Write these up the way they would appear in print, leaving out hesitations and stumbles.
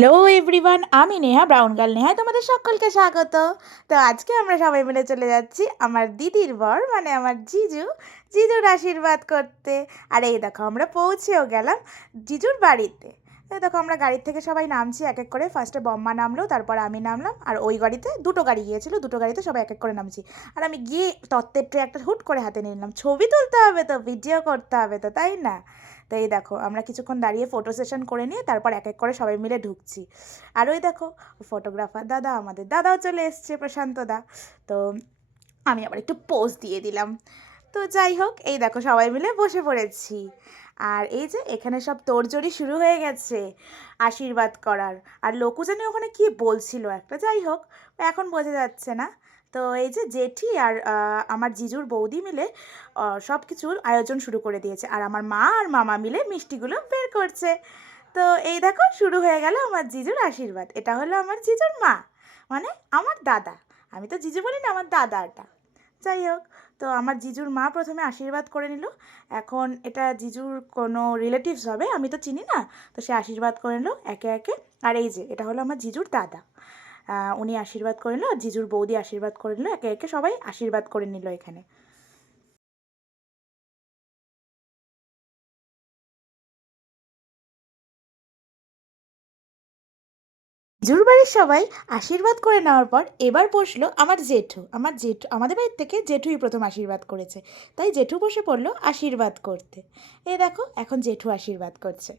Hello everyone, আমি Neha, brown girl নেহায় তোমাদের সকলকে স্বাগত। তো আজকে আমরা সবাই মিলে চলে যাচ্ছি আমার দিদির বর মানে আমার জিজুর আশীর্বাদ করতে। আর এই দেখো আমরা পৌঁছেও গেলাম জিজুর বাড়িতে। এই দেখো আমরা গাড়ির থেকে সবাই নামছি এক এক করে। ফার্স্টে বম্মা নামলো, তারপর আমি নামলাম। আর ওই গাড়িতে দুটো গাড়ি গিয়েছিল, দুটো গাড়িতে সবাই এক এক করে নামছি। আর আমি গিয়ে তত্ত্বের ট্রে একটা হুট করে হাতে নিয়ে নিলাম। ছবি তুলতে হবে তো, ভিডিও করতে হবে তো, তাই না? তো এই দেখো আমরা কিছুক্ষণ দাঁড়িয়ে ফটো সেশন করে নিয়ে তারপর এক এক করে সবাই মিলে ঢুকছি। আর ওই দেখো ফটোগ্রাফার দাদা, আমাদের দাদাও চলে এসছে, প্রশান্ত দা। তো আমি আবার একটু পোজ দিয়ে দিলাম। তো যাই হোক, এই দেখো সবাই মিলে বসে পড়েছি। আর এই যে এখানে সব তোড়জোড়ি শুরু হয়ে গেছে আশীর্বাদ করার। আর লোকু জানি ওখানে কি বলছিল একটা, যাই হোক এখন বোঝা যাচ্ছে না। তো এই যে জেঠি আর আমার জিজুর বৌদি মিলে সব কিছুর আয়োজন শুরু করে দিয়েছে। আর আমার মা আর মামা মিলে মিষ্টিগুলো বের করছে। তো এই দেখো শুরু হয়ে গেল আমার জিজুর আশীর্বাদ। এটা হলো আমার জিজুর মা, মানে আমার দাদা। আমি তো জিজু বলি না, আমার দাদাটা। যাই হোক, তো আমার জিজুর মা প্রথমে আশীর্বাদ করে নিল। এখন এটা জিজুর কোনো রিলেটিভস হবে, আমি তো চিনি না। তো সে আশীর্বাদ করে নিল একে একে। আর এই যে এটা হলো আমার জিজুর দাদা, উনি আশীর্বাদ করে নিল। আর জিজুর বৌদি আশীর্বাদ করে নিল। একে একে সবাই আশীর্বাদ করে নিল এখানে। জিজুর বাড়ির সবাই আশীর্বাদ করে নেওয়ার পর এবার বসলো আমার জেঠু আমাদের বাড়ির থেকে জেঠুই প্রথম আশীর্বাদ করেছে। তাই জেঠু বসে পড়লো আশীর্বাদ করতে। এই দেখো এখন জেঠু আশীর্বাদ করছে।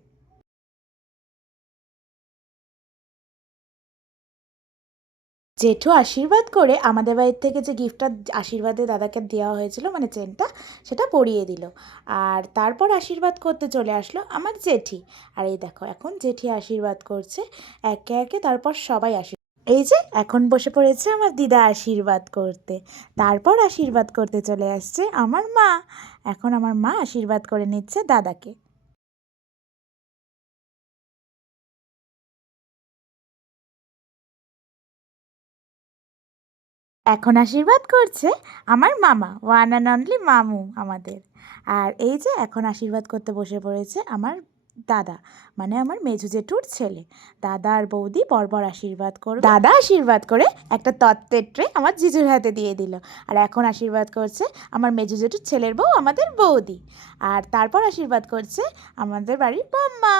জেঠু আশীর্বাদ করে আমাদের বাড়ির থেকে যে গিফটটা আশীর্বাদে দাদাকে দেওয়া হয়েছিল, মানে চেনটা, সেটা পরিয়ে দিল। আর তারপর আশীর্বাদ করতে চলে আসলো আমার জেঠি। আর এই দেখো এখন জেঠি আশীর্বাদ করছে একে একে, তারপর সবাই এই যে এখন বসে পড়েছে আমার দিদা আশীর্বাদ করতে। তারপর আশীর্বাদ করতে চলে আসছে আমার মা। এখন আমার মা আশীর্বাদ করে নিচ্ছে দাদাকে। এখন আশীর্বাদ করছে আমার মামা, ওয়ান অ্যান্ড অনলি মামু আমাদের। আর এই যে এখন আশীর্বাদ করতে বসে পড়েছে আমার দাদা, মানে আমার মেজো জেঠুর ছেলে। দাদা আর বৌদি পরপর আশীর্বাদ করবে। দাদা আশীর্বাদ করে একটা তত্ত্বের ট্রে আমার জিজুর হাতে দিয়ে দিল। আর এখন আশীর্বাদ করছে আমার মেজো জেঠুর ছেলের বউ, আমাদের বৌদি। আর তারপর আশীর্বাদ করছে আমাদের বাড়ির বম্মা।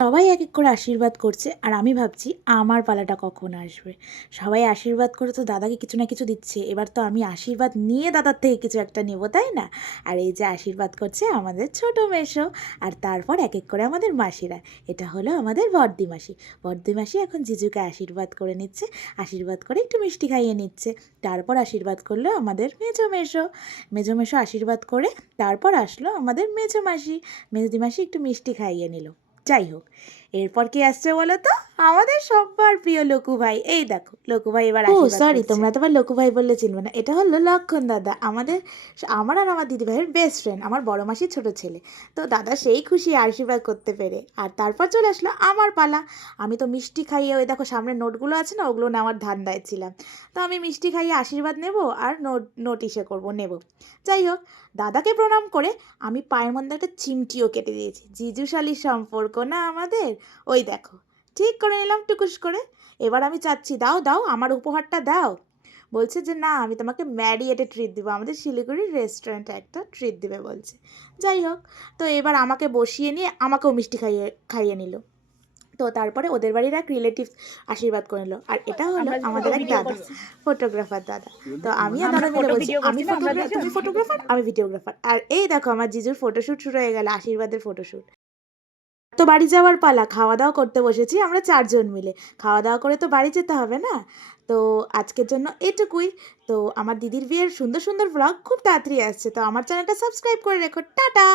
সবাই এক এক করে আশীর্বাদ করছে আর আমি ভাবছি আমার পালাটা কখন আসবে। সবাই আশীর্বাদ করে তো দাদাকে কিছু না কিছু দিচ্ছে, এবার তো আমি আশীর্বাদ নিয়ে দাদার থেকে কিছু একটা নেবো, তাই না? আর এই যে আশীর্বাদ করছে আমাদের ছোট মেসো। আর তারপর এক এক করে আমাদের মাসিরা। এটা হলো আমাদের বড়দি মাসি। বড়দি মাসি এখন জিজুকে আশীর্বাদ করে নিচ্ছে। আশীর্বাদ করে একটু মিষ্টি খাইয়ে নিচ্ছে। তারপর আশীর্বাদ করলো আমাদের মেজো মেসো। মেজো মেসো আশীর্বাদ করে তারপর আসলো আমাদের মেজো মাসি। মেজদি মাসি একটু মিষ্টি খাইয়ে নিল। যাই হোক, এরপর কি আসছে বলো তো? আমাদের সবার প্রিয় লকু ভাই। এই দেখো লকু ভাই এবার সরি, তোমরা তো আবার লকু ভাই বললে চিনবে না। এটা হলো লক্ষণ দাদা, আমার আর আমার দিদি ভাইয়ের বেস্ট ফ্রেন্ড, আমার বড় মাসির ছোট ছেলে। তো দাদা সেই খুশি আশীর্বাদ করতে পেরে। আর তারপর চলে আসলো আমার পালা। আমি তো মিষ্টি খাইয়ে, ওই দেখো সামনে নোটগুলো আছে না, ওগুলো নেওয়ার ধান্দায় ছিলাম। তো আমি মিষ্টি খাইয়ে আশীর্বাদ নেব আর নোট ইসে করবো, নেব। যাই হোক, দাদাকে প্রণাম করে আমি পায়ের মধ্যে একটা চিমটিও কেটে দিয়েছি। জিজু শালির সম্পর্ক না আমাদের, ওই দেখো ঠিক করে নিলাম টুকুস করে। এবার আমি চাচ্ছি দাও দাও আমার উপহারটা দাও। বলছে যে না, আমি তোমাকে ম্যারিয়েটে ট্রিট দেবো, আমাদের শিলিগুড়ির রেস্টুরেন্টে একটা ট্রিট দেবে বলছে। যাই হোক, তো এবার আমাকে বসিয়ে নিয়ে আমাকেও মিষ্টি খাইয়ে খাইয়ে নিল। তো তারপরে ওদের বাড়ির এক রিলেটিভস আশীর্বাদ করে নিল। আর এটা হলো আমাদের এক দাদা, ফটোগ্রাফার দাদা। তো আমি আর দাদা মিলে বলছি আমি ফটোগ্রাফার, তুমি ফটোগ্রাফার, আমি ভিডিওগ্রাফার। আর এই দেখো আমার জিজুর ফটোশ্যুট শুরু হয়ে গেল, আশীর্বাদের ফটোশ্যুট। তো বাড়ি যাওয়ার পালা, খাওয়া দাওয়া করতে বসেছি আমরা চারজন মিলে। খাওয়া দাওয়া করে তো বাড়ি যেতে হবে না। তো আজকের জন্য এটুকুই। তো আমার দিদির বিয়ের সুন্দর সুন্দর ব্লগ খুব তাড়াতাড়ি আসছে। তো আমার চ্যানেলটা সাবস্ক্রাইব করে রেখো। টাটা।